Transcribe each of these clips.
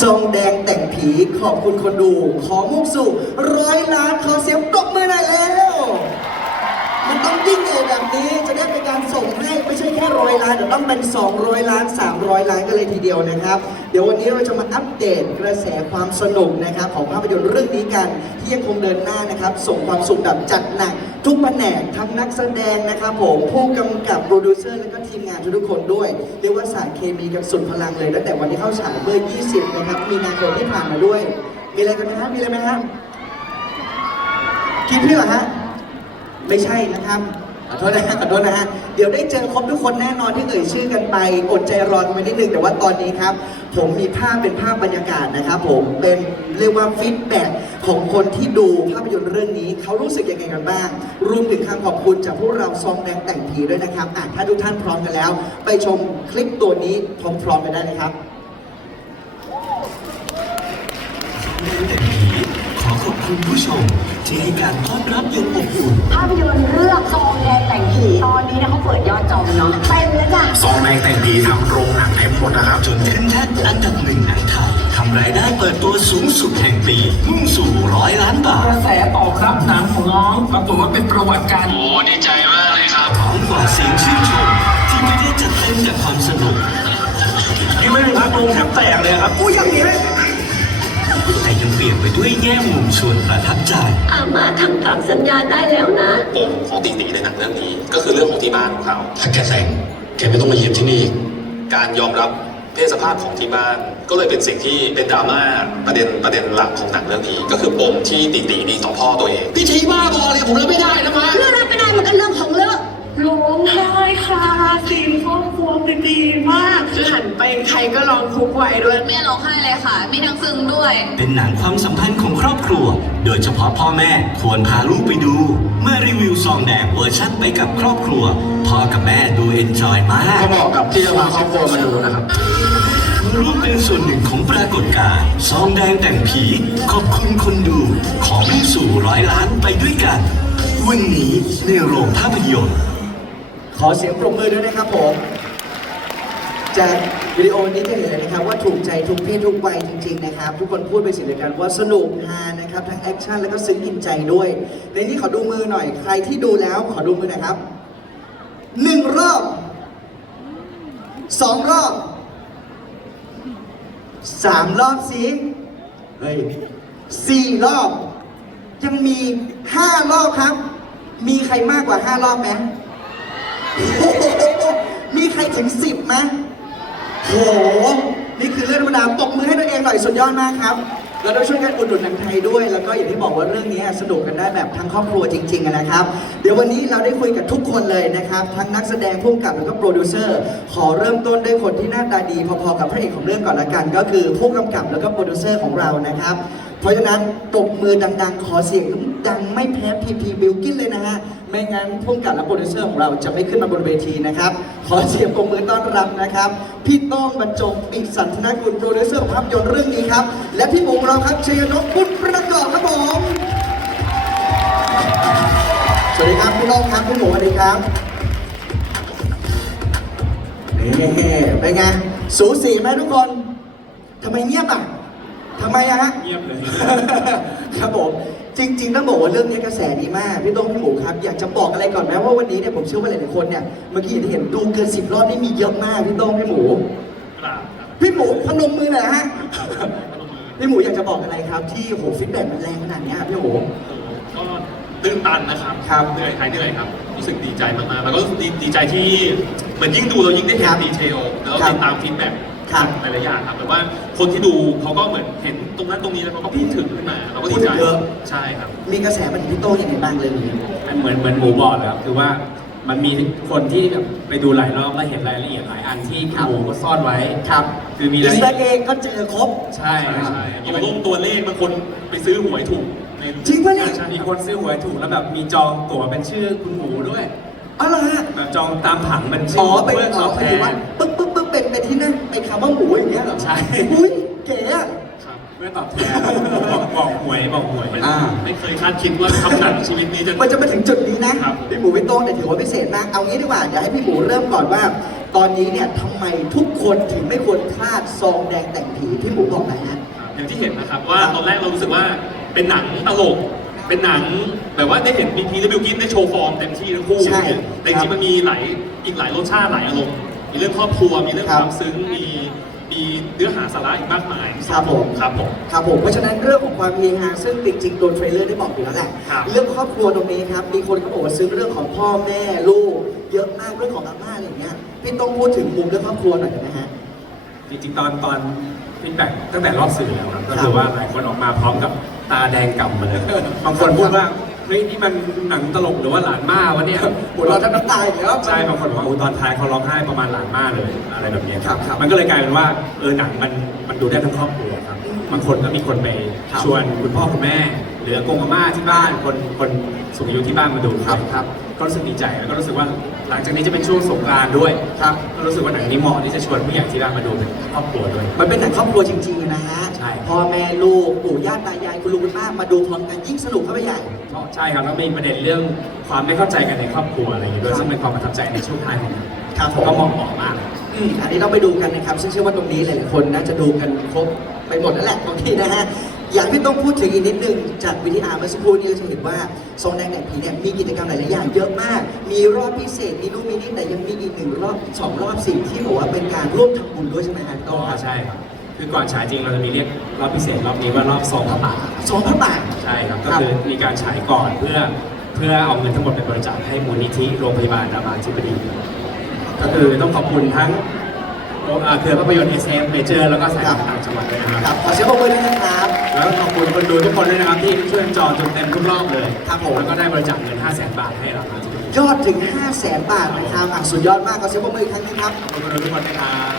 ทรงแดงแต่งผีขอบคุณคนดู ขอมุ่งสู่ร้อยล้านขอเสียงปรบมือหน่อยแล้ว มันต้องยิ่งใหญ่แบบนี้จะได้เป็นการส่งให้ไม่ใช่แค่ร้อยล้านเดี๋ยวต้องเป็น 200 ล้าน 300 ล้านกันเลยทีเดียวนะครับ เดี๋ยววันนี้เราจะมาอัปเดตกระแสความสนุกนะครับของภาพยนตร์เรื่องนี้กันที่ยังคงเดินหน้านะครับ ส่งความสุขแบบจัดหนักทุกแผนกทั้งนักแสดงนะครับผมผู้กำกับโปรดิวเซอร์และก็ทีมงานทุกคนด้วยเรียกว่าสารเคมีกันสุดพลังเลยตั้งแต่วันที่เข้าฉายเมื่อ 20 นะครับ มีนาคมที่ผ่านมาด้วย มีอะไรกันไหมฮะมีอะไรไหมฮะคิดพี่เหรอฮะ ไม่ใช่นะครับขอโทษนะฮะขอโทษนะฮะเดี๋ยวได้เจอครบทุกคนแน่นอนที่เอ่ยชื่อกันไปอดใจรอกันไปนิดนึงแต่ว่าตอนนี้ครับ ผมมีภาพเป็นภาพบรรยากาศนะครับ ผมเป็นเรียกว่าฟีดแบ็กของคนที่ดูภาพยนตร์เรื่องนี้เขารู้สึกยังไงกันบ้าง รวมถึงคำขอบคุณจากพวกเราซองแดงแต่งผีด้วยนะครับอะถ้าทุกท่านพร้อมกันแล้ว ไปชมคลิปตัวนี้พร้อมๆกันได้เลยครับแต่ผีขอขอบคุณผู้ชม ที่ให้การต้อนรับอย่างอบอุ่นภาพยนตร์เรื่องซองแดงแต่งผีตอนนี้นะเขาเปิดยอดจองเนาะเต็มแล้วจ้ะซองแดงแต่งผีทำโรงหนังเต็มหมดนะครับจนขึ้นแท่นอันดับหนึ่งหนังไทยทำรายได้เปิดตัวสูงสุดแห่งปีมุ่งสู่ร้อยล้านบากทระแสตอบรับหนังของน้องปรากฏว่าเป็นประวัติการโอ้ดีใจมากเลยครับพร้อมกว่าเสียงชื่นชมที่ไม่ได้จัดเต็มกับความสนุกนี่ไม่ได้พักลงแทบแตกเลยครับอุ้ยอย่างนี้ แต่ยังเปลี่ยนไปด้วยแง่มุมชวนประทับใจอามาทำตามสัญญาได้แล้วนะปมของติติในหนังเรื่องนี้ ก็คือเรื่องของที่บ้านของเขา ถ้าแกแต่งแกไม่ต้องมาเหยียบที่นี่อีกการยอมรับเพศสภาพของที่บ้าน ก็เลยเป็นสิ่งที่เป็นดราม่าประเด็นประเด็นหลักของหนังเรื่องนี้ ก็คือปมที่ติติมีต่อพ่อตัวเองพิธีบ้าบอเลยผมรับไม่ได้นะมาเรื่องนั้นไม่ได้มันก็เรื่องของเรื่อง ร้องไห้ค่ะซีนครอบครัวเป็นดีมากคือหันไปใครก็ร้องทุกวัยด้วยแม่ร้องไห้เลยค่ะ มีทั้งซึ้งด้วย เป็นหนังความสัมพันธ์ของครอบครัว โดยเฉพาะพ่อแม่ควรพาลูกไปดู เมื่อรีวิวซองแดงเวอร์ชั่นไปกับครอบครัว พ่อกับแม่ดูเอนจอยมากก็เหมาะกับที่จะพาครอบครัวมาดูนะครับร่วมเป็นส่วนหนึ่งของปรากฏการณ์ซองแดงแต่งผี ขอบคุณคนดู ขอมุ่งสู่ร้อยล้านไปด้วยกัน วันนี้ในโรงภาพยนตร์ ขอเสียงปรบมือด้วยนะครับผมจากวิดีโอนี้จะเห็นนะครับว่าถูกใจทุกเพศทุกวัยจริงๆนะครับ ทุกคนพูดเป็นเสิ่งเดียวกันว่าสนุกฮานะครับทั้งแอคชั่นแล้วก็ซึ้งกินใจด้วย ในนี้ขอดูมือหน่อยใครที่ดูแล้วขอดูมือหน่อยครับหนึ่งรอบสองรอบสามรอบสิเฮ้ยสี่รอบ ยังมีห้ารอบครับ มีใครมากกว่าห้ารอบไหม มีใครถึงสิบไหมโห นี่คือเรื่องธรรมดาปรบมือให้ตัวเองหน่อยสุดยอดมากครับ แล้วเราช่วยกันอุดหนุนหนังไทยด้วย แล้วก็อย่างที่บอกว่าเรื่องนี้สนุกกันได้แบบทั้งครอบครัวจริงๆนะครับ เดี๋ยววันนี้เราได้คุยกับทุกคนเลยนะครับ ทั้งนักแสดงผู้กำกับแล้วก็โปรดิวเซอร์ ขอเริ่มต้นด้วยคนที่หน้าตาดีพอๆกับพระเอกของเรื่องก่อนละกัน ก็คือผู้กำกับแล้วก็โปรดิวเซอร์ของเรานะครับ เพราะฉะนั้นปรบมือดังๆ ขอเสียงดังไม่แพ้พีพีบิลกินเลยนะฮะ ไม่งั้นผู้กำกับและโปรดิวเซอร์ของเราจะไม่ขึ้นมาบนเวทีนะครับ ขอเสียงปรบมือต้อนรับนะครับ พี่ต้องบรรจงปิสันธนกุลโปรดิวเซอร์ภาพยนตร์เรื่องนี้ครับ และพี่หมูของเราครับเชยนพบุญประกอบครับผมสวัสดีครับพี่ต้องครับพี่หมูสวัสดีครับนี่เป็นไงสูสีไหมทุกคนทำไมเงียบอะ ทำไมอะฮะ เงียบเลย ครับผมจริงๆต้องบอกว่าเรื่องนี้กระแสดีมากพี่โต้งพี่หมูครับอยากจะบอกอะไรก่อนไหมว่าวันนี้เนี่ยผมเชื่อว่าหลายๆคนเนี่ยเมื่อกี้ที่เห็นดูเกินสิบรอบนี่มีเยอะมากพี่โต้งพี่หมู กราบครับพี่หมูพนมมือหน่อยนะฮะพี่หมูอยากจะบอกอะไรครับ ที่โหฟีดแบ็กมันแรงขนาดเนี้ยพี่หมูก็ตื้นตันนะครับครับ เหนื่อยหายเหนื่อยครับ รู้สึกดีใจมากๆแล้วก็รู้สึกดีดีใจที่เหมือนยิ่งดูเรายิ่งได้คเห็รันบดีเทลแล้วครับติดตามฟีดแบ็ก ครับหลายๆอย่างครับแต่ว่าคนที่ดูเขาก็เหมือนเห็นตรงนั้นตรงนี้แล้วเขาก็พูดถึงขึ้นมาเราก็ดีใจพูดเยอะ ใช่ครับ มีกระแสมาถึงพี่โต้งยังไงบ้างเลยนี้เหมือนเหมือนหมูบอกเลยครับคือว่ามันมีคนที่แบบไปดูหลายรอบแล้วเห็นรายละเอียดหลายอันที่ครับหมูก็ซ่อนไว้ครับคือมีอิรานยสละตาเอียดเองก็เจอครบ ใช่ใช่ครับใช่เอาลงตัวเลขบางคนไปซื้อหวยถูกในจริงปะเนี่ย ใช่มีมีคคนนซื้อหวยถูกแล้วแบบมีจองตั๋วเป็นชื่อคุณหมูด้วยอ๋อเหรอฮะแบบจองตามผังเป็นชื่อ๋อเป็นเพื่ออ๋ตออบหแทมายถึงว่านปึ๊บปึ๊บปึ๊บ เป็นเป็นที่นั่นเป็นคำว่าหมูอย่างเงี้ยเหรอใช่ อุ้ยเก๋อะ ครับเพื่อตอบแทนบอกบอกหวยบอกหวยอ่า ไม่เคยคาดคิดว่าทำหนังชีวิตนี้จะ มันจะมาถึงจุดนี้นะครับ พี่หมูพี่โต้งเนี่ยถือว่าพิเศษมาก เอางี้ดีกว่าเดี๋ยวให้พี่หมูเริ่มก่อนว่า ตอนนี้เนี่ยทำไมทุกคนถึงไม่ควรพลาดซองแดงแต่งผีพี่หมูบอกหน่อยฮะ อย่างที่เห็นนะครับว่าตอนแรกเรารู้สึกว่าเป็นหนังตลก เป็นหนังแบบว่าได้เห็นบีพีและบิวกินได้โชว์ฟอร์มเต็มที่ทั้งคู่ใช่แต่จริงๆมันมีหลายอีกหลายรสชาติหลายอารมณ์ มีเรื่องครอบครัว มีเรื่องครัคบวามซึ้ง มีมีเนื้อหาสาระอีกมากมายครับผม ครับผม ครับผมเพราะฉะนั้นเรื่องของความเฮฮาซึ่งจริงๆตัวเทรลเลอร์ได้บอกอยู่แล้วแหละครับเรื่องครอบครัวตรงนี้ครับมีคนเขาบอกว่าซึ้งเรื่องของพ่อแม่ลูก เยอะมากเรื่องของอาม่าอะไรอย่างเงี้ยพี่ต้องพูดถึงมุมเรื่องครอบครัวหน่อยได้ไหมฮะ จริงๆตอนตอนฟีดแบ็กตั้งแต่รอบสื่อแล้วครับก็คือว่าหลายคนออกมาพร้อมกับตาแดงกำมาเลย บางคนพูดว่า เฮ้ยนี่มันหนังตลกหรือว่าหลานม่าวะเนี่ยหัวเราะทั้งน้ำตาอีกแล้ว ใช่บางคนบอกว่าอู้ตอนท้ายเขาร้องไห้ประมาณหลานม่าเลยอะไรแบบเนี้ยครับครับมันก็เลยกลายเป็นว่าเออหนังมันมันดูได้ทั้งครอบครัวครับบางคนก็มีคนไปครับ ชวนคุณพ่อคุณแม่ หรืออากงอาม่าที่บ้านคนคนสูงอายุที่บ้านมาดูครับครับก็รู้สึกดีใจแล้วก็รู้สึกว่า หลังจากนี้จะเป็นช่วงสงกรานต์ด้วยครับก็รู้สึกว่าหนังนี้เหมาะที่จะชวนผู้ใหญ่ที่บ้านมาดูเป็นครอบครัวด้วย มันเป็นหนังครอบครัวจริงๆนะฮะใช่ พ่อแม่ลูกปู่ย่าตายายคุณลุงคุณป้ามาดูพร้อมกันยิ่งสนุกเข้าไปใหญ่ใช่ครับแล้วมีประเด็นเรื่องความไม่เข้าใจกันในครอบครัวอะไรอย่างเงี้ยด้วยซึ่งเป็นความประทับใจในช่วงท้ายของหนังครับผม ก็มองเหมาะมากอืมอันนี้ต้องไปดูกันนะครับซึ่งเชื่อว่าตรงนี้หลายๆคนน่าจะดูกันครบไปหมดนั่นแหละตรงนี้นะฮะ อยากให้ต้องพูดถึงอีกนิดนึงจากวิทยาเมื่อสักครู่นี้เราจะเห็นว่าทรงแดงแดงผีเนี่ยมีกิจกรรมหลายๆอย่างเยอะมาก มีรอบพิเศษมีนู่นมีนี่แต่ยังมีอีกหนึ่งรอบสองรอบสี่ที่บอกว่าเป็นการร่วมทำบุญด้วยใช่ไหมฮะพี่ก็โต้องใช่ครับ คือก่อนฉายจริงเราจะมีเรียกรอบพิเศษรอบนี้ว่ารอบซองพระป่าสองพันบาท ใช่ครับครัก็บคือมีการฉายก่อนเพื่อเพื่อเอาเงินทั้งหมดไปบริจาคให้มูลนิธิโรงพยาบาลรามาธิบดี ก็คือต้องขอบคุณทั้งโรงอ่า เครือภาพยนตร์ SF Major แล้วก็สายการต่างจังหวัดด้วยนะคครัรับบขอเสียงปรบมือด้วยนะครับ แล้วก็ขอบคุณคนดูทุกคนด้วยนะครับที่ช่วยจองจนเต็มทุกรอบเลยครับผม แล้วก็ได้บริจาคเงิน 5 0 0 0 0 0 บาทให้รามาธิบดียอดถึง 5 0 0แสนบาทนะครับอะสุดยอดมากขอเสียงปรบมืออีกครั้งนึงครับ ขอบคุณทุกคนนะครับ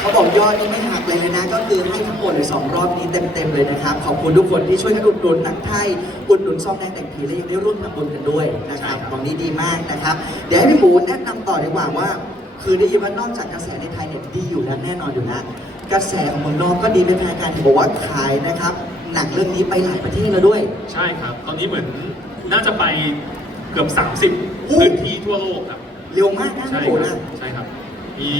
เขาบอกยอดนี่ไม่หักเลยนะ ก็คือให้ทั้งหมดเลยสองรอบนี้เต็มๆเลยนะครับ ขอบคุณทุกคนที่ช่วยกันอุดหนุนหนังไทยอุดหนุนซองแดงแต่งผีและยังได้ร่วมทำบุญกันด้วยนะครับตรงนี้ดีมากนะครับ เดี๋ยวให้พี่หมูแนะนำต่อดีกว่าว่า คือได้ยินว่านอกจากกระแสในไทยเนี่ยดีอยู่แล้วแน่นอนอยู่นะกระแสของเมืองนอกก็ดีไม่แพ้กันเห็นบอกว่าขายนะครับหนังเรื่องนี้ไปหลายประเทศแล้วด้วย ใช่ครับ ตอนนี้เหมือนน่าจะไปเกือบ 30อู้พื้นที่ทั่วโลกครับ เร็วมากนะใช่พี่หมูครันะบใช่ครับ มี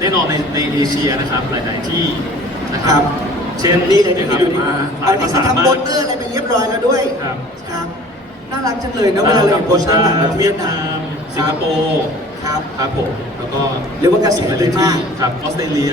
แน่นอนในในเอเชียนะครับหลาย ๆ ที่นะครับเช่นนี่เลยที่นะครับดูนี่มาหเอาลายนี่ภาคือษาทำมาโปกสเตอร์อะไรไปเรียบร้อยแล้วด้วยครับ ครับน่ารักจังเลยนะเวลาเราเห็นโปสเตอร์หนังแบบเวีเวียยดดนานามมสิงคโปร์ ครับ ครับผม แล้วก็เรียกว่ากระแสดีมาก ครับออสเตรเลีย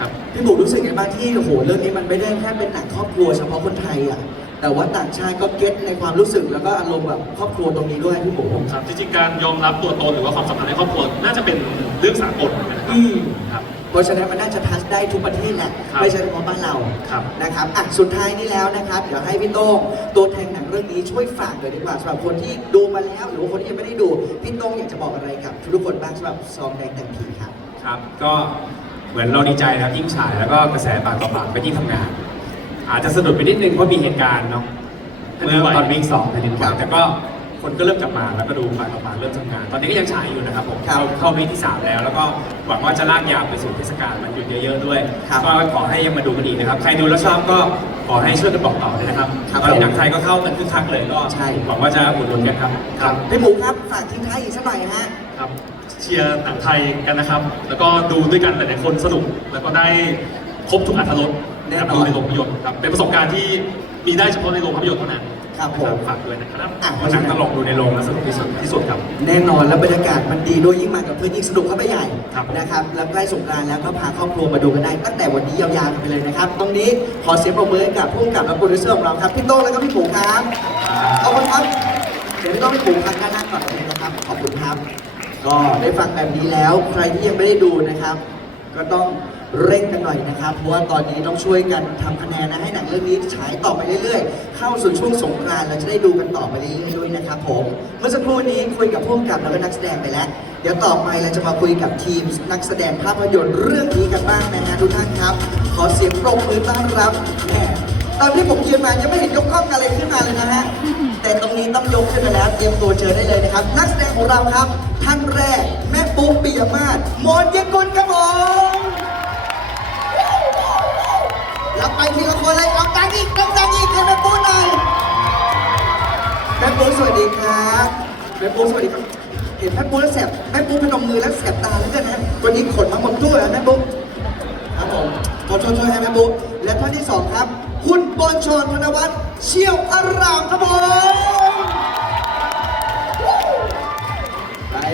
ครับ พี่บุ๋มรู้สึกไงบ้างที่โอ้โหเรื่องนี้มันไม่ได้แค่เป็นหนังครอบครัวเฉพาะคนไทยอะแต่ว่าต่างชาติก็เก็ตในความรู้สึกแล้วก็อารมณ์แบบครอบครัวตรงนี้ด้วยพี่บุ๋มครับจริงๆการยอมรับตัวตนหรือว่าความสัมพันธ์ในครอบครัวน่าจะเป็นเรื่องสากลเหมือนกันนะครับอืมครับ เพราะฉะนั้นมันน่าจะทัชได้ทุกประเทศแหละครับไม่ใช่เฉพาะบ้านเราครับนะครับอะสุดท้ายนี้แล้วนะครับ เดี๋ยวให้พี่โต้งตัวแทนหนังเรื่องนี้ช่วยฝากเลยดีกว่าสำหรับคนที่ดูมาแล้ว หรือว่าคนที่ยังไม่ได้ดูพี่โต้งอยากจะบอกอะไรกับ ทุกๆคนบ้างสำหรับซองแดงแต่งผีครับ ครับก็เหมือนเราดีใจนะครับยิ่งฉายแล้วก็กระแสปากต่อปากไปยิ่งทำงาน อาจจะสะดุดไปนิดนึงเพราะมีเหตุการณ์เนาะแผ่นดิเมื่นไหว อตอนวิ่งสองแผ่นดินไหวครับ แต่ก็ คนก็เริ่มกลับมาแล้วก็ดูปากต่อปากเริ่มทำงาน ตอนนี้ก็ยังฉายอยู่นะครับผมครับเข้าเข้าวีคที่สามแล้ว แล้วก็หวังว่าจะลากยาวไปสู่เทศกาลมันหยุดเยอะๆด้วยครับก็ขอให้ยังมาดูกันดีนะครับใครดูแล้วชอบก็ขอให้ช่วยกันบอกต่อด้วยนะครับครับตอนนี้หนังไทยก็เข้ากันคึกคักเลยก็ใช่หวังว่าจะอุดหนุนกันครับครับพี่หมูครับฝากทิ้งท้ายอีกสักหน่อยฮะครับเชียร์หนังไทยกันนะครับ แล้วก็ดูด้วยกันหลายๆคนสนุกแล้วก็ได้ครบทุกอรรถรสแน่นอนครับดูในโรงภาพยนตร์ครับเป็นประสบการณ์ที่มีได้เฉพาะในโรงภาพยนตร์เท่านั้น ครับผมฝากด้วยนะครับอะเพราะหนังตลกดูในโรงแล้วสนุกที่สุดที่สุดครับ แน่นอนแล้วบรรยากาศมันดีด้วยยิ่งมากับเพื่อนยิ่งสนุกเข้าไปใหญ่ครับ นะครับแล้วใกล้สงกรานต์แล้วก็พาครอบครัวมาดูกันได้ ตั้งแต่วันนี้ยาวๆกันไปเลยนะครับ ตรงนี้ขอเสียงปรบมือให้กับผู้กำกับและโปรดิวเซอร์ของเราครับพี่โต้งและก็พี่หมูครับขอบคุณครับเดี๋ยวพี่โต้งพี่หมูครับด้านหน้าก่อนเลยนะครับขอบคุณครับ ก็ได้ฟังแบบนี้แล้วใครที่ยังไม่ได้ดูนะครับ ก็ต้องเร่งกันหน่อยนะครับ เพราะว่าตอนนี้ต้องช่วยกันทำคะแนนนะให้หนังเรื่องนี้ฉายต่อไปเรื่อยๆ เข้าสู่ช่วงสงกรานต์เราจะได้ดูกันต่อไปเรื่อยๆด้วยนะครับผม เมื่อสักครู่นี้คุยกับผู้กำกับแล้วก็นักแสดงไปแล้ว เดี๋ยวต่อไปเราจะมาคุยกับทีมนักแสดงภาพยนตร์เรื่องนี้กันบ้างนะฮะทุกท่านครับ ขอเสียงปรบมือต้อนรับแหมตอนที่ผมยืนมายังไม่เห็นยกกล้องอะไรขึ้นมาเลยนะฮะแต่ตรงนี้ต้องยกขึ้นมาแล้วเตรียมตัวเจอได้เลยนะครับ นักแสดงของเราครับ ท่านแรก แม่ปุ๊กปิยมาศมนยกุลครับผมรับไปทีละคนเลยเอาดังอีกเอาดังอีกให้แม่ปูหน่อยแม่ปูสวัสดีครับแม่ปูสวัสดีครับ เห็นแม่ปูแล้วแสบแม่ปูพนมมือแล้วแสบตาเหลือเกินนะวันนี้ขนมาหมดตู้แล้วแม่ปูครับผมขอช่วยช่วยให้แม่ปูและท่านที่สองครับ คุณบอลชอนธนวัฒน์เชี่ยวอารามครับผม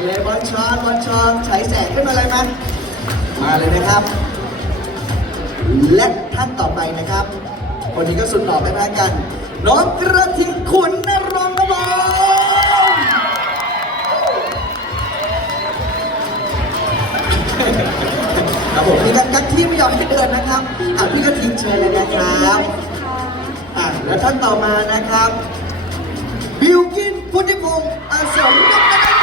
เลยบอลชอนบอลชอนฉายแสงขึ้นมาเลยมันมาเลยนะครับ และท่านต่อไปนะครับคนนี้ก็สุดหล่อไม่แพ้กัน น้องกระทิงขุนนรงค์ครับผมครับผมมีกักักที่ไม่ยอมให้เดินนะครับอะพี่กระทิงเชิญเลยนะครับอะแล้วท่านต่อมานะครับ บิวกินพุทธิพงศ์อาสมยกกระดั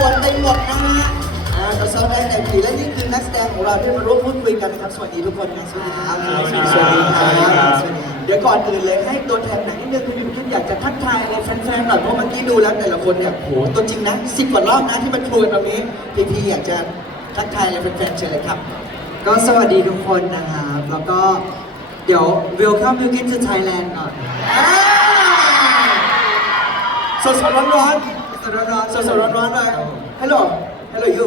ปั่นป่วนไปหมดนะฮะอ่าแต่ซาวด์แดงแต่งผีและนี่คือนักแสดงของเราที่มาร่วมพูดคุยกันนะครับ สวัสดีทุกคนนะสวัสดีครับ สวัสดีครับ เดี๋ยวก่อนอื่นเลยให้ตัวแทนหนังนิดนึงคุณบิวคิดอยากจะทักทายอะไรแฟนๆหน่อยเพราะเมื่อกี้ดูแล้วแต่ละคนเนี่ยโหตัวจริงนะสิบกว่ารอบนะที่มันคุยแบบนี้ พีพีอยากจะทักทายอะไรแฟนๆเชิญเลยครับ ก็สวัสดีทุกคนนะครับ แล้วก็เดี๋ยว welcome you to Thailand ก่อน สดสดร้อนร้ อนสดร้อนสดสดร้อนร้อนเลยฮัลโหลฮัลโหลยู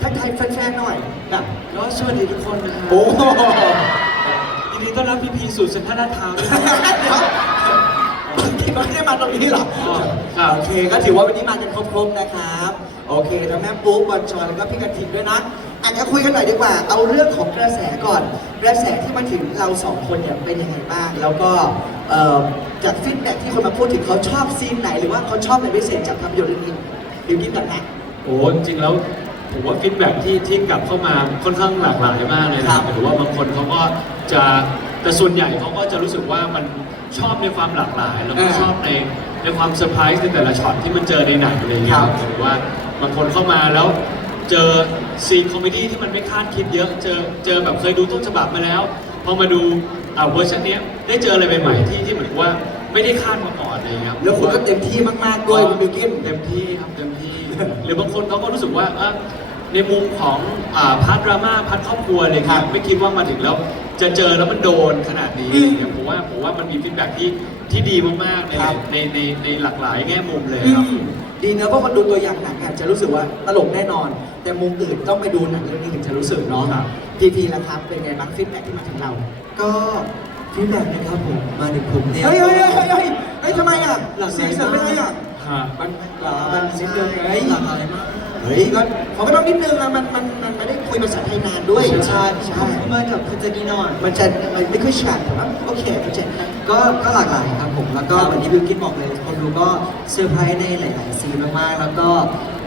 ทักทายแฟนๆหน่อยนะๆแล้วสวัสดีทุกคนนะครับโอ้โหยินดีต้อนรับพีพีสู่เซ็นทรัลลาดพร้าวด้วยที่ไม่ได้มาตรงนี้หรออ๋อครับ โอเคก็ถือว่าวันนี้มากันครบๆนะครับ โอเคทั้งแม่ปุ๊บบอลชอนแล้วก็พี่กระถิ่นด้วยนะอาจจะคุยกันหน่อยดีกว่า เอาเรื่องของกระแสก่อน กระแสที่มาถึงเราสองคนเนี่ยเป็นยังไงบ้าง แล้วก็เอ่อจากฟีดแบ็กที่คนมาพูดถึงเขาชอบซีนไหน หรือว่าเขาชอบในพิเศษจากภาพยนตร์เรื่องนี้ดิวกินกันนะโอ้จริงๆแล้วผมว่าฟีดแบ็กที่ที่กลับเข้ามาค่อนข้างหลากหลายมากเลยนะครับครับหรือว่าบางคนเขาก็จะแต่ส่วนใหญ่เขาก็จะรู้สึกว่ามันชอบในความหลากหลาย แล้วก็อ่าชอบในในความเซอร์ไพรส์ในแต่ละช็อตที่มันเจอในหนังอะไรอย่างเงี้ยครับหรือว่า บางคนเข้ามาแล้ว เจอซีนคอมเมดี้ที่มันไม่คาดคิดเยอะ เจอเจอแบบเคยดูต้นฉบับมาแล้ว พอมาดูอ่าเวอร์ชันเนี้ยได้เจออะไรใหม่ๆที่ที่เหมือนกับว่าไม่ได้คาดมาก่อนอะไรอย่างเงี้ยครับ แล้วคุณก็เต็มที่มากๆด้วยคุณบิวกิน เต็มที่ครับเต็มที่ หรือบางคนเขาก็รู้สึกว่าเอ้อในมุมของอ่าพาร์ทดราม่าพาร์ทครอบครัวอะไรครัเงี้บยไม่คิดว่ามาถึงแล้วจะเจอแล้วมันโดนขนาดนี้อืมเนี่ยผมว่าผมว่ามันมีฟีดแบ็กที่ที่ดีมากๆในครับในในในหลากหลายแง่มุมเลยอืครับม ดีเนอะเพราะคนดูตัวอย่างหนังอาจจะรู้สึกว่าตลกแน่นอน แต่มุมอื่นต้องไปดูหนังเรื่องนี้ถึงจะรู้สึกเนาะครับพีพีละครับเป็นไงบ้างฟีดแบ็กที่มาถึงเรา ก็ฟีดแบ็กนะครับผมมาถึงผมเนี่ย เฮ้ยเฮ้ยเฮ้ยเฮ้ยเฮ้ยเฮ้ยทำไมอะหลากหเสียลางยเสริมไม่ได้อะฮะมันหลากหลายนิดนึงเฮ้ยหลากหลายมากเฮ้ยก็เขาก็ต้องนิดนึงอะมันมันมันไม่ได้คุ ยภาษาไทยนานด้วยใช่ใช่มากับคุณจะดีหน่อยมันจะมันไม่ค่อยฉาดแต่ว่าโอเคเข้าใจก็ก็หลากหลายครับผมแล้วก็เหมือนที่บิวกินบอกเลยคนดูก็เซอร์ไพรส์ในหลาย ๆ ซีนมากๆแล้วก็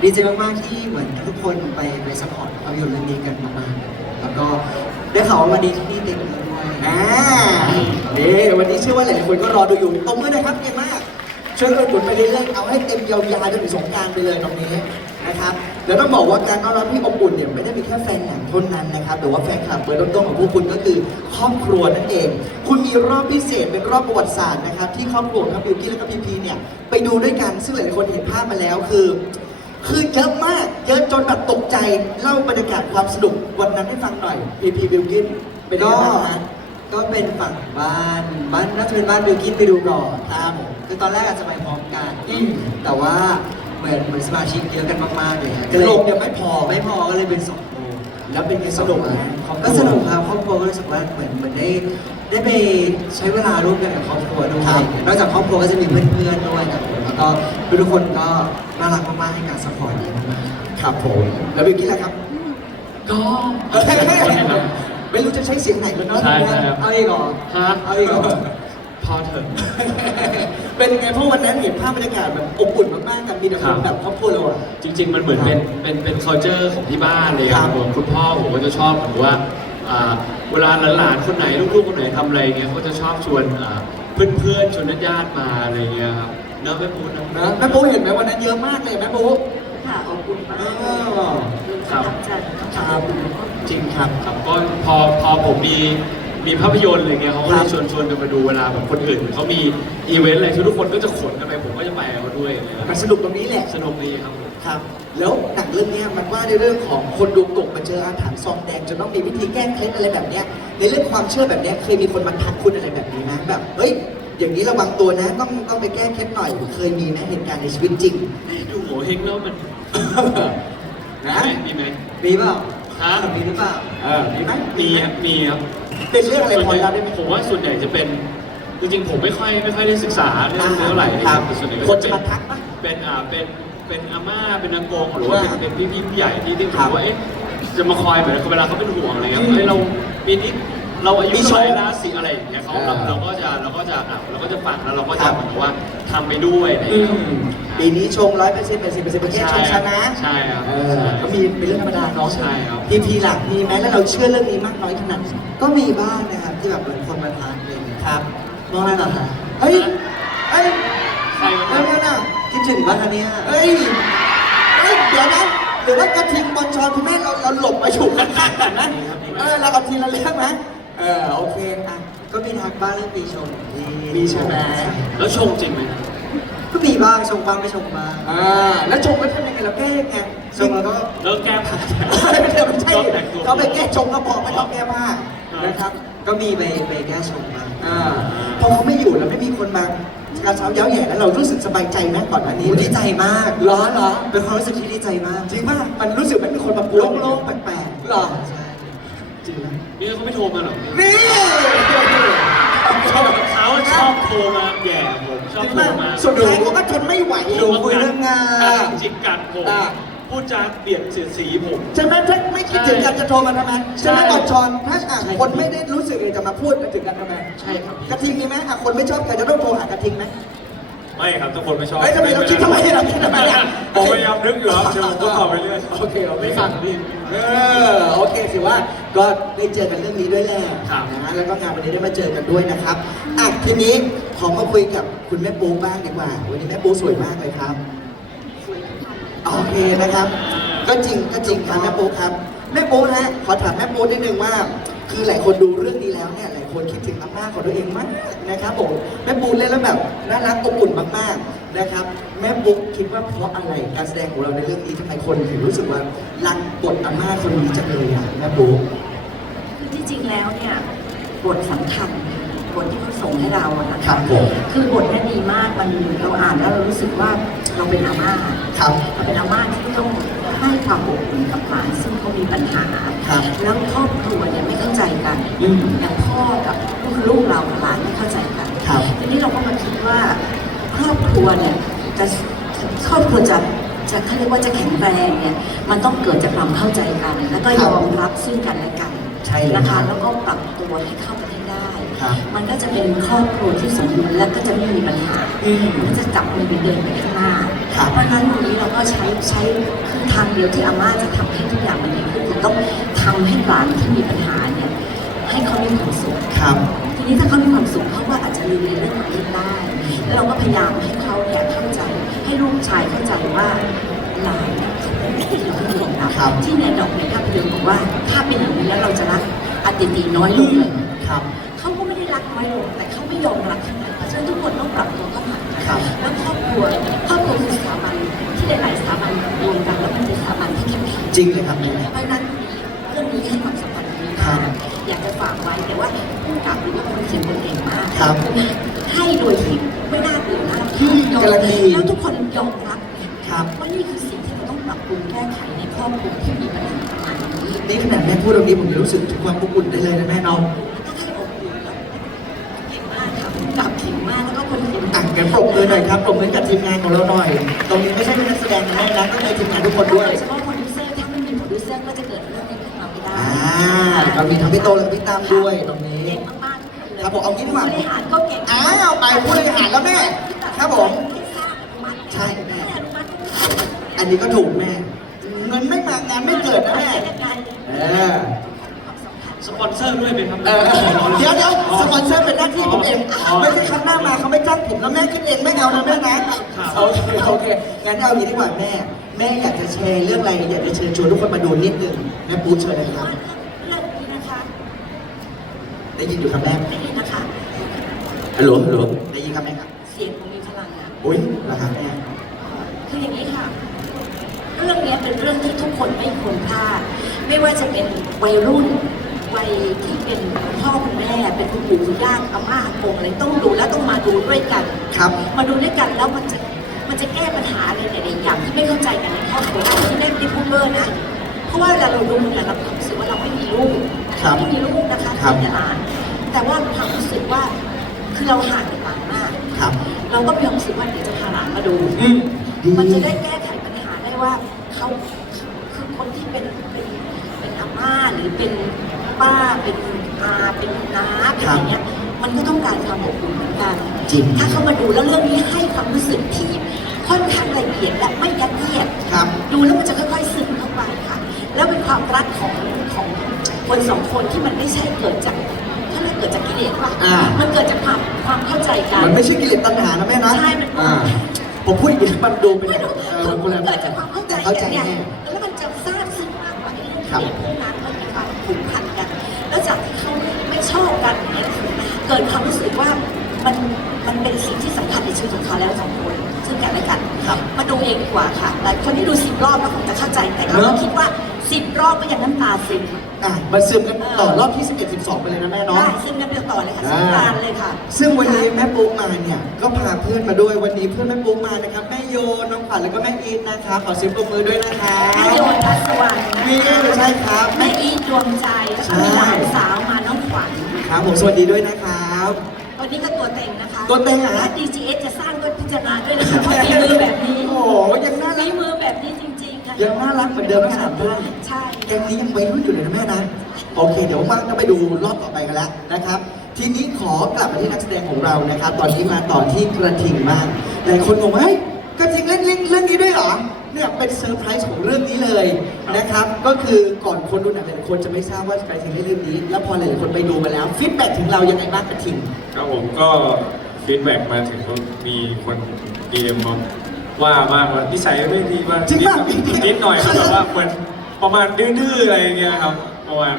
ดีใจมากๆที่เหมือนทุกคนไปไปซัพพอร์ตภาพยนตร์เรื่องนี้กันมากๆแล้วก็ได้ข่าวว่าวันนี้ที่นี่เต็มเลยด้วยอ่านี่วันนี้เชื่อว่าหลายๆคนก็รอดูอยู่ตรงมือนะครับเก่งมาก ช่วยกันหมุนไปเรื่อยๆเอาให้เต็มยาวๆจนถึงสงกรารไปเลยตรงนี้นะครับเดี๋ยวต้องบอกว่าการต้อนรับที่อบอุ่นเนี่ยไม่ได้มีแค่แฟนหนังเท่านั้นนะครับแต่ว่าแฟนคลับเบอร์ต้นๆของพวกคุณก็คือครอบครัวนั่นเอง คุณมีรอบพิเศษเป็นรอบประวัติศาสตร์นะครับที่ครอบครัวทั้งบิวกี้และก็พีพีเนี่ยไปดูด้วยกันซึ่งหลายๆคนเห็นภาพมาแล้วคือ คือเยอะมากเยอะจนแบบตกใจเล่าบรรยากาศความสนุกวันนั้นให้ฟังหน่อยพีพีบิวกินเป็นยังไงบ้างฮะ ก็เป็นฝั่งบ้านบ้านน่าจะเป็นบ้านบิวกินไปดูก่อนครับผมคือตอนแรกอาจจะไปพร้อมกันอืมแต่ว่าเหมือนเหมือนสมาชิกเยอะกันมากๆเลยฮะก็เลยลงเนี่ยไม่พอไม่พอก็เลยเป็นสองโมงแล้วเป็นไงสนุกไหมก็สนุกครับครอบครัวก็รู้สึกว่าเหมือนเหมือนได้ได้ไปใช้เวลาร่วมกันกับครอบครัวด้วยครับนอกจากครอบครัวก็จะมีเพื่อนๆด้วยครับผมแล้วก็ทุกๆคนก็น่ารักมากๆให้การสปอร์ตดีมากๆครับผมแล้วบิวกี้นล่ะครับ ก็ ไม่รู้จะใช้เสียงไหนแล้วเนาะใช่ใช่ครับ เอาอีกเหรอฮะเอาอีกเหรอพอเถอะ เป็นยังไงเพราะวันนั้นเห็นภาพบรรยากาศแบบอบอุ่นมากๆกันมีแต่คครันบ แบบครอบครัวเราอะ จริง ๆ มันเหมือนเป็นเป็นเป็น culture ของที่บ้านเลยคครัรับบผมคุณพ่อผมก็จะชอบเหมือนว่าอ่าเวลาหลานๆคนไหนลูกๆคนไหนทำอะไรเงี้ยเขาจะชอบชวนอ่าเพื่อนๆชวนญาติๆมาอะไรเงี้ยครับเนอะแม่ปูนเนอะนะแม่ปูเห็นไหมวันนั้นเยอะมากเลยแม่ปูค่ะขอบคุณมาก เอเลยอ ครับจะครับจริงครับครับก็พอพอผมมีมีภาพยนตร์อะไรเงี้ยเขาก็คเลรับยชวนชวนกันมาดูเวลาแบบคนอื่นเขามีอีเวนต์อะไรทุกคนก็จะขนกันไปผมก็จะไปกับเขาด้วยอะไรมันเงี้ยสนุกตรงนี้แหละ สนุกดีครับผมครับ แล้วหนังเรื่องเนี้ยมันว่าในเรื่องของคนดูกบมาเจออาถรรพ์ซองแดงจนต้องมีวิธีแก้เคล็ดอะไรแบบเนี้ยในเรื่องความเชื่อแบบเนี้ยเคยมีคนมาทักคุณอะไรแบบนี้นะแบบเฮ้ยอย่างนี้ระวังตัวนะต้องต้องไปแก้เคล็ดหน่อยเคยมีไหมเหตุการณ์ในชีวิตจริงดูโหเฮงแล้วมัน นะ มีไหมมีเปล่าฮะมีหรือเปล่า เออมีไหมมีครับมีครับเป็นเรื่องอะไรพอเราได้ไหมผมว่าส่วนใหญ่จะเป็น จริงๆผมไม่ค่อยไม่ค่อยได้ศึกษาเรื่องนี้เท่าไหร่ครับแต่ส่วนใหญ่คนก็จะจะมาทักปะเป็นอ่าเป็นเป็นอาม่าเป็นอากงหรือว่าว่าเป็นเป็นพี่ๆผู้ใหญ่ที่ที่ครับรู้ว่าเอ๊ะจะมาคอยเหมือนเวลาเขาเป็นห่วงอะไรเงี้ยอืมเฮ้ยเราปีนี้เราอายุมีโชเท่าว์ไหร่ราศีอะไรอย่างเงี้ยเขาเออเราเราก็จะเราก็จะอะเราก็จะฟังแล้วเราก็ครัจะบเหมือนกับว่าทำไปด้วยอะไรอืเงี้ยม ปีนี้ชงร้อยเปอร์เซ็นต์แปดสิบเปอร์เซ็นต์ประเทศชงชนะใช่ครับเออก็มีเป็นเรื่องธรรมดาเนาะใช่ครับพีพีหลักมีไหมแล้วเราเชื่อเรื่องนี้มากน้อยขนาดไหนก็มีบ้างนะครับที่แบบเหมือนคนมาทักอะไรอย่างเงี้ยครับมองอะไรเหรอคะเฮ้ยเฮ้ยใครวะเดี๋ยวเดี๋ยวนะคิดถึงบ้างคะเนี่ยเฮ้ยเฮ้ยเดี๋ยวนะหรือว่ากระทิงบอลชอนคุณแม่เราเราหลบมาอยู่ข้างๆกันนะเออเราเอาทีละเรื่องนะเออโอเคอะก็มีทักบ้างเรื่องปีชงที่มีใช่ไหมแล้วชงจริงไหม ก็มีบ้างชงบ้างไม่ชงบ้างอ่าแล้วชงแล้วทำยังไงเราแก้ยังไงชงแล้วก็แล้วแก้ผ้า ไม่ใช่ไม่ใช่ต้องแต่งตัวเขาไปแก้ชงก็บอกไม่ต้องแก้ผ้านะครับ ก็มีไปไปแก้ชงบ้างอ่าพอเขาไม่อยู่แล้วไม่มีคนมาการเช้าเย้าแหย่แล้วเรารู้สึกสบายใจไหมก่อนหน้านี้โอ้ดีใจมากเหรอเหรอเป็นความรู้สึกที่ดีใจมาก จริงป่ะมันรู้สึกเหมือนมีคนมาปลุกโล่งๆแปลกเหรอๆใช่จริงนะนี่เขาไม่โทรมาหรอกนี่เขาชอบโทรมาแย่ ผมชอบจริงมาสุดท้ายเขาก็ทนไม่ไหวดูคุยเรื่องงาน จิกกัดผมอ่าพูดจาเปลี่ยนเสียดสีผม ใช่ไหมถ้าไม่คิดถึงกันจะโทรมาทำไมใช่ไหมใช่อนชอนถ้าอะคนไม่ได้รู้สึกเลยจะมาพูดถึงกันทำไมใช่ครับกระทิงมีไหมอะคนไม่ชอบกันจะต้องโทรหากระทิงไหม ไม่ครับทุกคนไม่ชอบเฮ้ยทำไมเราคิดทำไมเราคิดทำไมอะผมพยายามนึกอยู่ครับเดี๋ยวผมก็ตอบไปเรื่อยโอเคเราไม่ฟังพี่เออโอเคถือว่าก็ได้เจอกันเรื่องนี้ด้วยแหละครับนะแล้วก็งานวันนี้ได้มาเจอกันด้วยนะครับอะทีนี้ขอมาคุยกับคุณแม่ปูบ้างดีกว่า วันนี้แม่ปูสวยมากเลยครับโอเคนะครับ ก็จริงก็จริงครับแม่ปูครับแม่ปูนะขอถามแม่ปูนิดนึงว่า คือหลายคนดูเรื่องนี้แล้วเนี่ยหลายคนคิดถึงอาม่าของตัวเองมากนะครับผมแม่ปูเล่นแล้วแบบน่ารักอบอุ่นมากๆนะครับ แม่ปูคิดว่าเพราะอะไรการแสดงของเราในเรื่องนี้ทำไมคนถึงรู้สึกว่ารักบทอาม่าคนนี้จังเลยอะแม่ปูคือที่จริงแล้วเนี่ยบทสำคัญบทที่เขาส่งให้เราอะนะครัคะบผมคือบทเนี้ดีมากมันเราอ่านแล้วเรารู้สึกว่าเราเป็นอาม่าครับ เราเป็นอาม่าที่ต้อง ให้ความอบอุ่นกับหลานซึ่งเขามีปัญหาครับแล้วครอบครัวเนี่ยไม่เข้าใจกันอืมอย่างพ่อกับลูกลูกเรากับหลานไม่เข้าใจกันครับ ทีนี้เราก็มาคิดว่าครอบครัวเนี่ยจะครอบครัวจะจะเขาเรียกว่าจะแข็งแรงเนี่ยมันต้องเกิดจากความเข้าใจกัน แล้วก็ครัยบอมรับซึ่งกันและกันใช่เลยนะครัคะบแล้วก็ปรับตัวให้เข้ากันให้ได้ ครับ มันก็จะเป็นครอบครัวที่สมบูรณ์และก็จะไม่มีปัญหา อืม มันก็จะจับมือไปเดินไปข้างหน้า ครับเพราะฉะนั้นตรงนี้เราก็ใช้ใช้คือทางเดียวที่อาม่าจะทำให้ทุกอย่างมันดีขึ้นคือต้องทำให้หลานที่มีปัญหาเนี่ยให้เขามีความสุขครับ ทีนี้ถ้าเขามีความสุขเขาก็อาจจะลืมในเรื่องของเรื่องได้ แล้วเราก็พยายามให้เขาเนี่ยเข้าใจให้ลูกชายเข้าใจว่าหลานเนี่ยเขาเป็นที่เราไม่ยอมรับครับที่ในดอกในภาพยนตร์บอกว่าถ้าเป็นอย่างนี้แล้วเราจะรักอติตีน้อยลงเลยครับเขาก็ไม่ได้รักน้อยลงแต่เขาไม่ยอมรับขนาดเพราะฉะนั้นทุกคนต้องปรับตัวเข้าหากัน ครับแล้วครอบครัวครอบครัวคือสถาบันที่หลายๆสถาบันรวมกันแล้วมันเป็นสถาบันที่เข้มแข็งจริงเลยครับแม่เพราะฉะนั้นเรื่องนี้ให้ความสำคัญนี้ครัมากบอยากจะฝากไว้แต่ว่าผู้กำกับหรือว่าคนเขียนบทเก่งมากครับให้โดยที่ไม่น่าเบื่อน่ารำคาญการันตีแล้วทุกคนยอมรับไงครับว่านี่คือสิ่งที่เราต้องปรับปรุงแก้ไขในครอบครัวที่มีปัญหาประมาณนี้นี่ขนาดแม่พูดตรงนี้ผมยังรู้สึกถึงความอบอุ่นได้เลยนะแม่เนาะแล้วก็ให้อบ ปรบมือหน่อยครับปรบมือกับทีมงานของเราหน่อย ตรงนี้ไม่ใช่เป็นนักแสดงนะแม่นะต้องมีทีมงานทุกคนด้วย โดยเฉพาะโปรดิวเซอร์ถ้าไม่มีโปรดิวเซอร์ก็จะเกิดเรื่องนี้ขึ้นมาไม่ได้อ่าก็มีทั้งพี่โตและพี่ตามด้วยตรงนี้ เก่งมากๆทุกคนเลยครับผมเอางี้ดีกว่า ผู้บริหารก็เก่งอ้าวไปผู้บริหารแล้วแม่ ครับผมใช่แม่อันนี้ก็ถูกแม่ เงินไม่มางานไม่เกิดนะแม่ เออ สปอนเซอร์ด้วยไหมครับเออเดี๋ยวเดี๋ยวสปอนเซอร์เป็นหน้าที่ผมเอง ไม่ใช่ครั้งหน้ามาเขาไม่จ้างผมแล้วแม่คิดเองไม่เอานะแม่นะโอเคโอเคงั้นเอาอย่างนี้ดีกว่าแม่ในแม่อยากจะแชร์เรื่องอะไรอยากจะเชิญชวนทุกคนมาดูนิดนึงแม่ปูเชิญเลยครับเรื่องนี้นะคะได้ยินอยู่ครับแม่ได้ยินนะคะฮัลโหลฮัลโหลได้ยินครับแม่ครับเสียงผมมีพลังอะอุ้ยเหรอครับแม่คืออย่างนี้ค่ะเรื่องนี้เป็นเรื่องที่ทุกคนไม่ควรพลาด ไม่ว่าจะเป็นวัยรุ่น วัยที่เป็นคุณพ่อคุณแม่เป็นคุณปู่คุณย่าอาม่าอากงอะไรต้องดูแล้วต้องมาดูด้วยกันครับ มาดูด้วยกันแล้วมันจะมันจะแก้ปัญหาอะไรหลายๆอย่างที่ไม่เข้าใจกันในครอบครัวได้ที่ได้ที่พูดเบอร์นะเพราะว่าเวลาเราดูเนี่ยเรารู้สึกว่าเราไม่มีลูกครับไม่มีลูกนะคะครับมีแต่หลานแต่ว่าความรู้สึกว่าคือเราห่างกับหลานมากครับเราก็มีความรู้สึกว่าเดี๋ยวจะพาหลานมาดูอืมดีมันจะได้แก้ไขปัญหาได้ว่าเขาคือคนที่เป็นเป็นเป็นอาม่าหรือเป็น ป้าเป็นอาเป็นน้าเป็นอย่างเงี้ยมันก็ต้องการความอบอุ่นเหมือนกันจริง ถ้าเขามาดูแล้วเรื่องนี้ให้ความรู้สึกที่ค่อนข้างละเอียดและไม่ยัดเยียดครับ ดูแล้วมันจะค่อยๆซึมเข้าไปค่ะแล้วเป็นความรักของของคนสองคนที่มันไม่ใช่เกิดจากถ้าเรียกเกิดจากกิเลสป่ะอ่ามันเกิดจากความความเข้าใจกัน มันไม่ใช่กิเลสตัณหานะแม่นะใช่มัน อ่าผมพูดอย่างนี้มันดูเป็นไม่รู้เออมันคนละเกิดจากความเข้าใจแต่เข้าใจกันแน่เนี่ยแล้วมันจะซาบซึ้งมากกว่าไอ้เรื่องครับเรื่องพวกนั้นมันมีความผูกพันกัน แล้วจากที่เขาไม่ชอบกันอย่าง เนี่ยเกิดความรู้สึกว่ามันมันเป็นสิ่งที่สำคัญในชีวิตของเขาแล้วสองคนซึ่งกันและกันครับมาดูเองดีกว่าค่ะหลายคนที่ดูสิบรอบแล้วคงจะเข้าใจแต่เราก็คิดว่าสิบรอบก็ยังน้ำตาซึม อะมันซึมกันต่อรอบที่ 11 12 ไปเลยนะแม่เนาะ ได้ซึ่งกันเดียวต่อเลยค่ะซึ่งตานเลยค่ะซึ่งวันนี้แม่ปุ๊กมาเนี่ยก็พาเพื่อนมาด้วยวันนี้เพื่อนแม่ปุ๊กมานะครับแม่โยน้องขวัญแล้วก็แม่อีทนะคะ ขอเสียงปรบมือด้วยนะคะแม่โยนทัศวรรณนะนี่คะใช่ครับแม่อีทดวงใจแล้วก็มีหลานสาวมาน้องขวัญ ครับผมสวัสดีด้วยนะครับ วันนี้ก็ตัวเต็งนะคะตัวเต็งเหรอถ้า DGS จะสร้างก็พิจารณาด้วยนะคะเพราะฝีมือแบบนี้โอ้โหยังน่ารัฝีก มือแบบนี้จริงๆค่ะยังน่ารักเหมือนเดิมทั้งสามท่าน ใช่ แกงนี้ยังวัยรุ่นอยู่เลยนะแม่นะ โอเค เดี๋ยวว่างก็ไปดูรอบต่อไปกันแล้วนะครับ ทีนี้ขอกลับมาที่นักแสดงของเรานะครับ ตอนนี้มาต่อที่กระทิงบ้างหลายคนงงว่าเฮ้ยกระทิงเล่นเล่นเรื่องนี้ด้วยเหรอ เนี่ยเป็นเซอร์ไพรส์ของเรื่องนี้เลยนะครับ ก็คือก่อนคนดูหนังหลายๆคนจะไม่ทราบว่ากระทิงเล่นเรื่องนี้ แล้วพอหลายๆคนไปดูมาแล้วฟีดแบ็กถึงเรายังไงบ้างกระทิง ครับผมก็ฟีดแบ็กมาถึงว่ามีคนดีเอ็มมาว่าบ้างว่านิสัยไม่ดีบ้างจริงป่ะนิดนิดหน่อยครับแบบว่าเหมือนประมาณดื้อๆอะไรอย่างเงี้ยครับประมาณ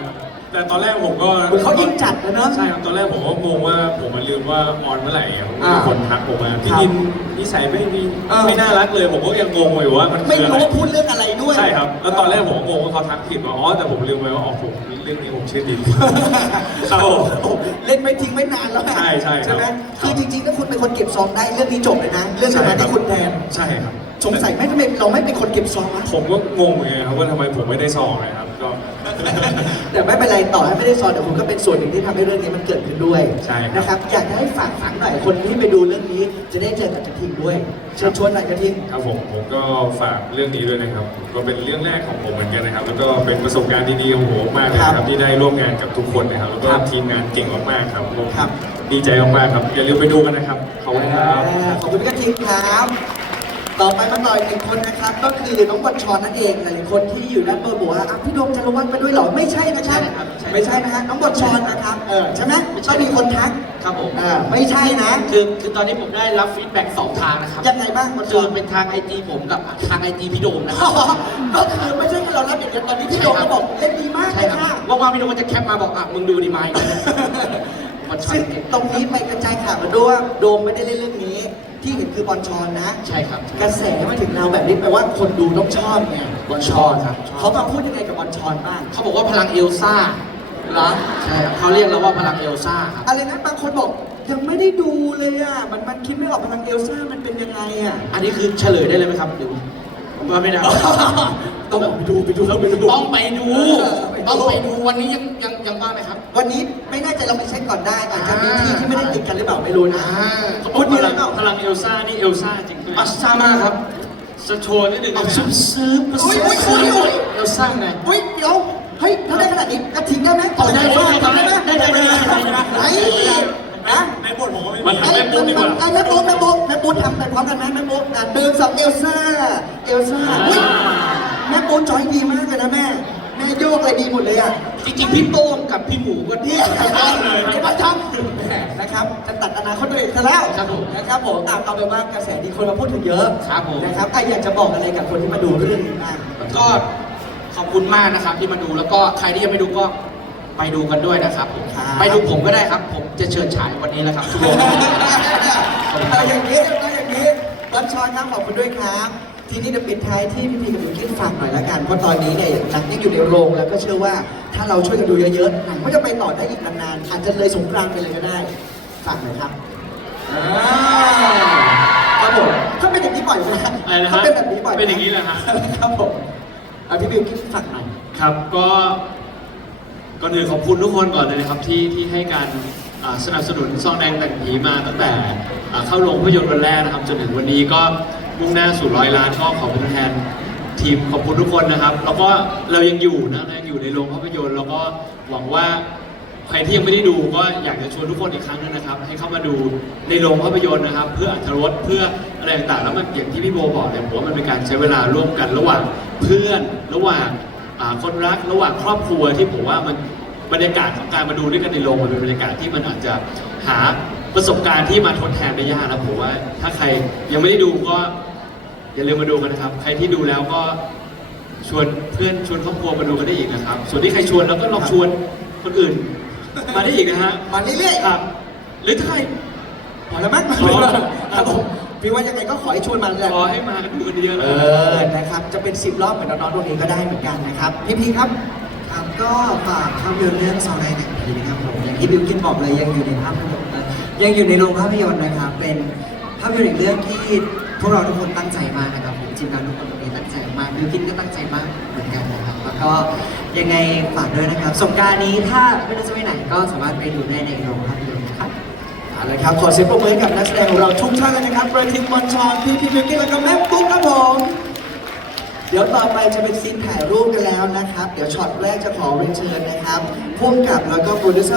แต่ตอนแรกผมก็เหมือนเขายิงจัดนะเนาะใช่ครับตอนแรกผมก็งงว่าผมมันลืมว่าออนเมื่อไหร่ครับอ่ามีคนทักผมมาพี่ครับดินนิสัยไม่ดีเออไม่น่ารักเลย ผมก็ยังงงอยู่ว่ามันไม่คืออะไรรู้ว่าพูดเรื่องอะไรด้วยใช่ครับแล้วตอนแรกผมก็งงว่าเขาทักผิดว่าอ๋อแต่ผมลืมไปว่าอ๋อผมเรื่องนี้ผมชื่อดินครับผมโอ้โหเล่นไม่ทิ้งไม่นานแล้วอะใช่ใช่ครับใช่ไหมคือจริงๆถ้าคุณเป็นคนเก็บซองได้เรื่องนี้จบเลยนะ เรื่องจะมาที่คุณแทนใช่ครับ สงสัยไหมทำไมเราไม่เป็นคนเก็บซองวะผมก็งงเหมือนกันครับว่าทำไมผมไม่ได้ซองเลยครับก็แต่ไม่เป็นไรต่อให้ไม่ได้ซองแต่คุณก็เป็นส่วนหนึ่งที่ทำให้เรื่องนี้มันเกิดขึ้นด้วยใช่ครับ นะครับ อยากจะให้ฝากฝังหน่อยคนที่ไปดูเรื่องนี้ จะได้เจอกับกระทิงด้วยเชิญชวนหน่อยกระทิง ครับผมผมก็ฝากเรื่องนี้ด้วยนะครับก็เป็นเรื่องแรกของผมเหมือนกันนะครับ แล้วก็เป็นประสบการณ์ดีๆของผมมากเลยนะคครัรับบที่ได้ร่วมงานกับทุกคนนะครับ แล้วก็ครับทีมงานเก่งมากๆครับผมครับ ดีใจมากๆครับอย่าลืมไปดูกันนะครับขอบคุณครับ อ่าขอบคุณกระทิงครับ ต่อไปมาต่ออีกหนึ่งคนนะครับ ก็คือน้องบอลชอนนั่นเองหลายๆคนที่อยู่ด้านบนบอกว่าอะพี่โดมจะระวังไปด้วยเหรอไม่ใช่นะครับ ไม่ใช่นะฮะน้องบอลชอนนะครับเออใช่ไหมต้องมีคนทักครับผมเออไม่ใช่นะคือคือตอนนี้ผมได้รับฟีดแบ็กสองทางนะครับยังไงบ้างบอลชคืออนเป็นทางไอจีผมกับทางไอจีพี่โดมนะครับก็คือไม่ใช่แค่เรารับอย่างเดียวตอนนี้พี่โดมก็บอกเล่นดีมากใช่เลยครัค่ะบว่างๆพี่โดมก็จะแคปมาบอกอะมึงดูดีไหมมันใช่ซึ่งตรงนี้ไปกระจายข่าวมาด้วยว่าโดมไม่ได้เล่นเรื่องนี้ ที่เห็นคือบอลชอนนะ ใช่ครับ กระแสมาถึงเราแบบนี้แปลว่าคนดูต้องชอบไงบอลชอนครับ เขามาพูดยังไงกับบอลชอนบ้างเขาบอกว่าพลังเอลซ่าเหรอใช่ครับเขาเรียกเราว่าพลังเอลซ่าครับอะไรนะบางคนบอกยังไม่ได้ดูเลยอะมันมันคิดไม่ออกพลังเอลซ่ามันเป็นยังไงอะอันนี้คือเฉลยได้เลยไหมครับหรือผมว่าไม่ได้ ต้องไปดูไปดูแล้วไปดูต้องไปดูเออไปดูต้องไปดูวันนี้ยังยังยังว่างไหมครับ วันนี้ไม่แน่ใจเราไปเช็คก่อนได้อาจจะมีที่ที่ไม่ได้ติดกันหรือเปล่าไม่รู้นะอ่าคุณมีอะไรเปล่าพลังเอลซ่านี่เอลซ่าจริงด้วยอัสซามาครับจะโชว์นิดนึงเอาได้ไหมซุบซื้อมาอุ๊ซื้ยอุ๊ยอุ๊ยอุ๊ยเอลซ่าไงอุ้ยเดี๋ยวเฮ้ยถ้าได้ขนาดนี้กระถิ่นได้ไหมเอาได้ได้ได้ทำได้ไหมได้ได้ได้ได้ได้ได้ไหนนะในบทผมก็ไม่มัมีนไอ้แม่ปุ๊บดีกว่าไอ้แม่ปุ๊บแม่ปุ๊บแม่ปุ๊บทำไปพร้อมกันไหมแม่ปุ๊บอะหนึ่งสองเอลซ่าเอลซ่าอุ้ย แม่ปุ๊บจอยดีมากเลยนะแม่ แม่โยกอะไรดีหมดเลยอะจริงๆพี่โต้งกับพี่หมูก็นี่ที่เลยจะมาทำแหมนะครับจะตัดอนาคตตัวเองซะแล้วครับผมนะครับผมอะเอาเป็นว่ากระแสดีคนมาพูดถึงเยอะครับผม นะครับอะอยากจะบอกอะไรกับคนที่มาดูเรื่องนี้บ้างก็ขอบคุณมากนะครับที่มาดูแล้วก็ใครที่ยังไม่ดูก็ไปดูกันด้วยนะครับผมครับไปดูผมก็ได้ครับ ผมจะเชิญฉายวันนี้แล้วครับทุกคนเอาอย่างนี้เอาอย่างนี้รัชชอนครับขอบคุณด้วยครับ ทีนี้จะปิดท้ายที่พี่พีกับบิวกิ้นฝากหน่อยละกันเพราะตอนนี้เนี่ยหนังยังอยู่ในโรงแล้วก็เชื่อว่าถ้าเราช่วยกันดูเยอะๆหนังก็จะไปต่อได้อีกนานๆอาจจะเลยสงกรานต์ไปเลยก็ได้ฝากหน่อยครับอ่าครับผมถ้าเป็นอย่างนี้บ่อยไหมฮะอะไรนะฮะถ้าเป็นแบบนี้บ่อยไหมเป็นอย่างนี้เหรอฮะ ครับผมเอาพี่บิวกิ้นฝากหน่อย ครับก็ก่อนอื่นขอบคุณทุกคนก่อนเลยนะครับที่ที่ให้การอ่าสนับสนุนซองแดงแต่งผีมาตั้งแต่อ่าเข้าโรงภาพยนตร์วันแรกนะครับจนถึงวันนี้ก็ มุ่งหน้าสู่ร้อยล้านก็ขอเป็นแทนทีมขอบคุณทุกคนนะครับ แล้วก็เรายังอยู่นะยังอยู่ในโรงภาพยนตร์แล้วก็หวังว่าใครที่ยังไม่ได้ดูก็อยากจะชวนทุกคนอีกครั้งหนึงนะครับ ให้เข้ามาดูในโรงภาพยนตร์นะครับ เพื่ออรรถรสเพื่ออะไรต่างๆแล้วมันอย่างที่พี่โบบอกเนี่ยผมว่ามันเป็นการใช้เวลาร่วมกันระหว่างเพื่อนระหว่างคนรักระหว่างครอบครัวที่ผมว่ามันบรรยากาศของการมาดูด้วยกันในโรงมันเป็นบรรยากาศที่มันอาจจะหาประสบการณ์ที่มาทดแทนได้ยากนะผมว่า ถ้าใครยังไม่ได้ดูก็ อย่าลืมมาดูกันนะครับ ใครที่ดูแล้วก็ชวนเพื่อนชวนครอบครัวมาดูกันได้อีกนะครับ ส่วนที่ใครชวนแล้วก็ลองชวนคนอื่น มาได้อีกนะฮะมาเรื่อยๆครับ หรือถ้าใครพอแล้วมั้งอ๋อครับผมพี่ว่ายังไงก็ขอให้ชวนมาเลยขอให้มากันดูกันเยอะๆเอนะอนะครับ จะเป็นสิบรอบเหมือนน้องๆตรงนี้ก็ได้เหมือนกันนะครับ พี่พีครับครับก็ฝากภาพยนตร์เรื่องซองแดงแห่งปีนะครับผมอย่างที่บิวกินบอกเลยยังอยู่ในภาพยนตร์นะยังอยู่ในโรงภาพยนตร์นะครับ เป็นภาพยนตร์อีกเรื่องที่ พวกเราทุกคนตั้งใจมากนะครับผมทีมงานทุกคนตรงนี้ตั้งใจมากบิวกินก็ตั้งใจมากเหมือนกันนะครับ แล้วก็ยังไงฝากด้วยนะครับสงกรารนี้ถ้าไม่รู้จะไปไหนก็สามารถไปดูได้ในโรงภาพยนตร์นะครับเอาละครับขอเสียงปรบมือให้กับนักแสดงของเราทุกท่านเลยนะครับประทิมบอลชอนพี่พี่บิวกิ้นแล้วก็แม่ปุ๊กครับผมเดี๋ยวต่อไปจะเป็นซีนถ่ายรูปกันแล้วนะครับ เดี๋ยวช็อตแรกจะขอเรียนเชิญนะครับพุ่มกับแล้วก็โปรดิวเซอร์